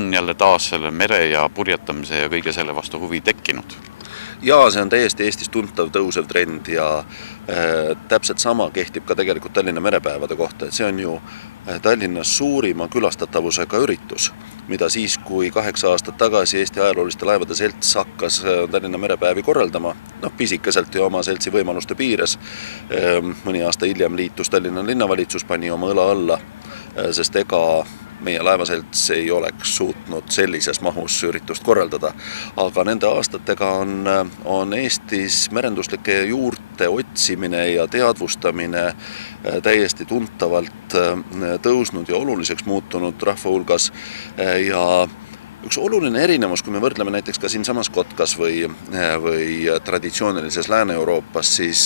on jälle taas selle mere ja purjetamise ja kõige selle vastu huvi tekkinud? Jaa, see on täiesti Eestis tuntav tõusev trend ja täpselt sama kehtib ka tegelikult Tallinna merepäevade kohta, et see on ju Tallinnas suurima külastatavusega üritus, mida siis, kui 8 aastat tagasi Eesti ajalooliste laevade selts hakkas Tallinna merepäevi korraldama, pisikeselt ja oma seltsi võimaluste piires. Mõni aasta hiljem liitus Tallinna linnavalitsus, pani oma õla alla, sest ega meie laevaselts ei oleks suutnud sellises mahus üritust korraldada. Aga nende aastatega on Eestis merenduslike juurte otsimine ja teadvustamine täiesti tuntavalt tõusnud ja oluliseks muutunud rahva hulgas. Ja üks oluline erinevus, kui me võrdleme näiteks ka siin samas Kotkas või traditsioonilises Lääne-Euroopas, siis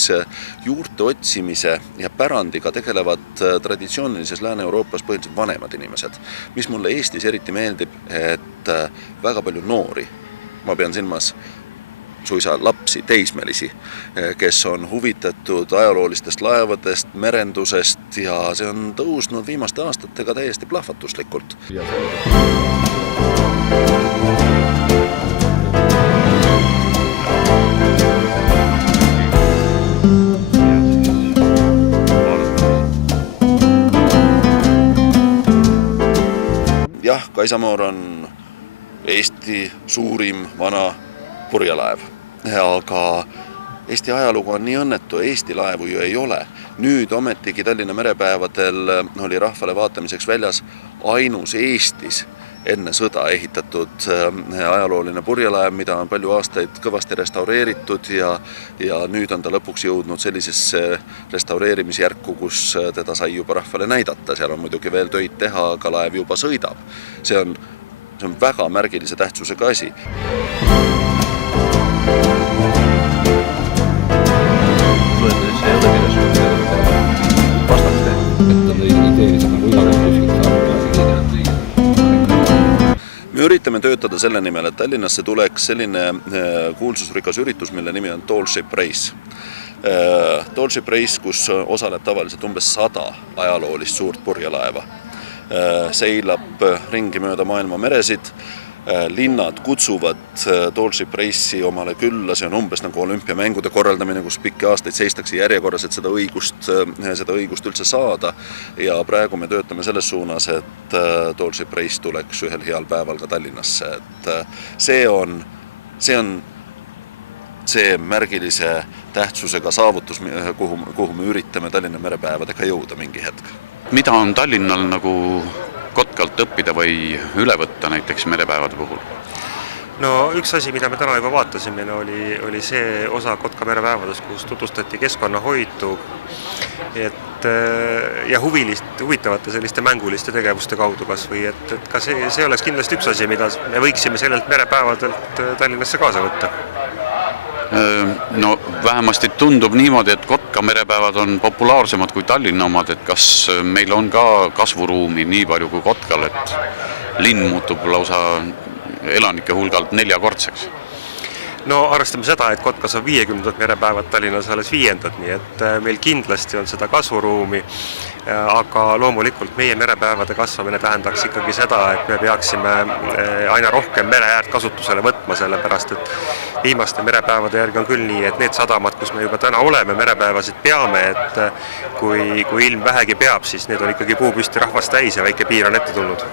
juurte otsimise ja pärandiga tegelevad traditsioonilises Lääne-Euroopas põhiliselt vanemad inimesed. Mis mulle Eestis eriti meeldib, et väga palju noori, ma pean silmas suisa lapsi, teismelisi, kes on huvitatud ajaloolistest laevadest, merendusest ja see on tõusnud viimaste aastatega täiesti plahvatuslikult. Jah, Kaisamoor on Eesti suurim vana purjelaev, aga Eesti ajalugu on nii õnnetu, Eesti laevu ju ei ole. Nüüd ometigi Tallinna merepäevadel oli rahvale vaatamiseks väljas ainus Eestis enne sõda ehitatud ajalooline purjelaev, mida on palju aastaid kõvasti restaureeritud ja nüüd on ta lõpuks jõudnud sellisesse restaureerimisjärku, kus teda sai juba rahvale näidata. Seal on muidugi veel töid teha, aga laev juba sõidab. See on väga märgilise tähtsusega asi. Me üritame töötada selle nimel, et Tallinnasse tuleks selline kuulsusrikas üritus, mille nimi on Tall Ship Race. Tall Ship Race, kus osaleb tavaliselt umbes 100 ajaloolist suurt purjelaeva. Seilab ringi mööda maailma meresid. Linnad kutsuvad Tall Ship Race'i omale külla, see on umbes nagu olümpiamängude korraldamine, kus pikki aastaid seistakse järjekorras, et seda õigust üldse saada. Ja praegu me töötame selles suunas, et Tall Ship Race tuleks ühel heal päeval ka Tallinnasse. Et see on see märgilise tähtsusega saavutus, kuhu me üritame Tallinna merepäevadega jõuda mingi hetk. Mida on Tallinnal nagu Kotkalt õppida või üle võtta näiteks merepäevade puhul? No üks asi, mida me täna juba vaatasime, oli see osa Kotka merepäevadest, kus tutvustati keskkonnahoidu ja huvitavate selliste mänguliste tegevuste kaudu kas või, et ka see oleks kindlasti üks asi, mida me võiksime sellelt merepäevadelt Tallinnasse kaasa võtta. No vähemasti tundub niimoodi, et Kotka merepäevad on populaarsemad kui Tallinna omad, et kas meil on ka kasvuruumi nii palju kui Kotkal, et linn muutub lausa elanike hulgalt 4-kordseks? No arvestame seda, et Kotkas on 50 merepäevad, Tallinnas alles 5, nii et meil kindlasti on seda kasvuruumi, aga loomulikult meie merepäevade kasvamine tähendaks ikkagi seda, et me peaksime aina rohkem mereäärt kasutusele võtma, sellepärast et viimaste merepäevade järgi on küll nii, et need sadamad, kus me juba täna oleme, merepäevasid peame, et kui ilm vähegi peab, siis need on ikkagi puupüsti rahvast täis ja väike piir on ette tulnud.